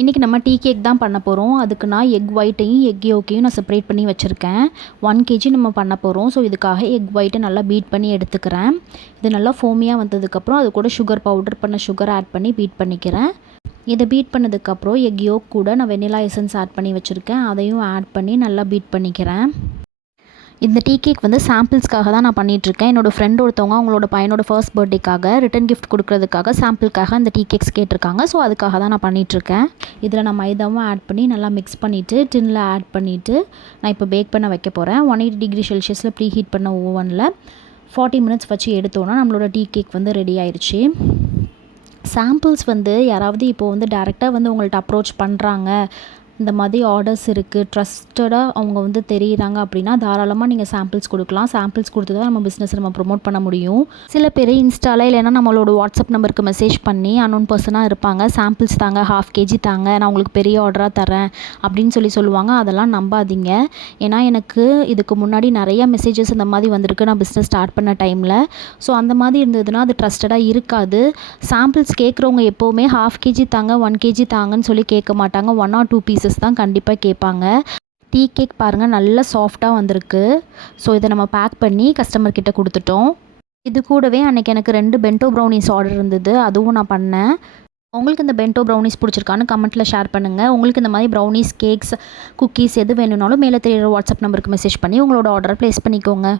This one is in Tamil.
இன்றைக்கி நம்ம டீ கேக் தான் பண்ண போகிறோம். அதுக்கு நான் எக் ஒயிட்டையும் எக் யோக்கையும் நான் செப்பரேட் பண்ணி வச்சுருக்கேன். 1 கேஜி நம்ம பண்ண போகிறோம். ஸோ இதுக்காக எக் ஒயிட்டை நல்லா பீட் பண்ணி எடுத்துக்கிறேன். இது நல்லா ஃபோமியாக வந்ததுக்கப்புறம் அது கூட சுகர் பவுடர் பண்ண சுகர் ஆட் பண்ணி பீட் பண்ணிக்கிறேன். இதை பீட் பண்ணதுக்கப்புறம் எக் யோக் கூட நான் வெனிலா எசன்ஸ் ஆட் பண்ணி வச்சுருக்கேன். அதையும் ஆட் பண்ணி நல்லா பீட் பண்ணிக்கிறேன். இந்த டீ கேக் வந்து சாம்பிள்ஸ்க்காக தான் நான் பண்ணிகிட்ருக்கேன். என்னோடய ஃப்ரெண்ட் ஒருத்தவங்க அவங்களோட பையனோட ஃபர்ஸ்ட் பர்த்டேக்காக ரிட்டன் கிஃப்ட் கொடுக்குறதுக்காக சாம்பிளுக்காக இந்த டீ கேக்ஸ் கேட்டிருக்காங்க. ஸோ அதுக்காக தான் நான் பண்ணிகிட்ருக்கேன். இதில் நான் மைதாவும் ஆட் பண்ணி நல்லா மிக்ஸ் பண்ணிவிட்டு டின்னில் ஆட் பண்ணிவிட்டு நான் இப்போ பேக் பண்ண வைக்க போகிறேன். 180 டிகிரி செல்சியஸில் ப்ரீ ஹீட் பண்ண ஓவனில் 40 மினிட்ஸ் வச்சு எடுத்தோன்னா நம்மளோட டீ கேக் வந்து ரெடி ஆயிடுச்சு. சாம்பிள்ஸ் வந்து யாராவது இப்போது வந்து டேரெக்டாக வந்து உங்கள்கிட்ட அப்ரோச் பண்ணுறாங்க, இந்த மாதிரி ஆர்டர்ஸ் இருக்குது, ட்ரஸ்டடாக அவங்க வந்து தெரியுறாங்க அப்படின்னா தாராளமாக நீங்கள் சாம்பிள்ஸ் கொடுக்கலாம். சாம்பிள்ஸ் கொடுத்து தான் நம்ம பிஸ்னஸ் நம்ம ப்ரொமோட் பண்ண முடியும். சில பேர் இன்ஸ்டாவில் இல்லைன்னா நம்மளோட வாட்ஸ்அப் நம்பருக்கு மெசேஜ் பண்ணி அன்னோன் பர்சனாக இருப்பாங்க. சாம்பிள்ஸ் தாங்க, 1/2 கேஜி தாங்க, நான் உங்களுக்கு பெரிய ஆர்டராக தரேன் அப்படின்னு சொல்லுவாங்க. அதெல்லாம் நம்பாதீங்க. ஏன்னா எனக்கு இதுக்கு முன்னாடி நிறைய மெசேஜஸ் இந்த மாதிரி வந்திருக்கு நான் பிஸ்னஸ் ஸ்டார்ட் பண்ண டைமில். ஸோ அந்த மாதிரி இருந்ததுன்னா அது ட்ரஸ்டடாக இருக்காது. சாம்பிள்ஸ் கேட்குறவங்க எப்போவுமே 1/2 கேஜி தாங்க, 1 கேஜி தாங்கன்னு சொல்லி கேட்க மாட்டாங்க. 1 or 2 பீசஸ் தான் கண்டிப்பாக கேட்பாங்க. டீ கேக் பாருங்கள் நல்லா சாஃப்டாக வந்திருக்கு. ஸோ இதை நம்ம பேக் பண்ணி கஸ்டமர்கிட்ட கொடுத்துட்டோம். இது கூடவே அன்றைக்கி எனக்கு 2 பென்டோ ப்ரௌனிஸ் ஆர்டர் இருந்தது, அதுவும் நான் பண்ணேன். உங்களுக்கு இந்த பென்டோ ப்ரௌனிஸ் பிடிச்சிருக்கான்னு கமெண்ட்டில் ஷேர் பண்ணுங்கள். உங்களுக்கு இந்த மாதிரி ப்ரௌனிஸ், கேக்ஸ், குக்கீஸ் எது வேணும்னாலும் மேலே தெரியுற வாட்ஸ்அப் நம்பருக்கு மெசேஜ் பண்ணி உங்களோட ஆர்டரை ப்ளேஸ் பண்ணிக்கோங்க.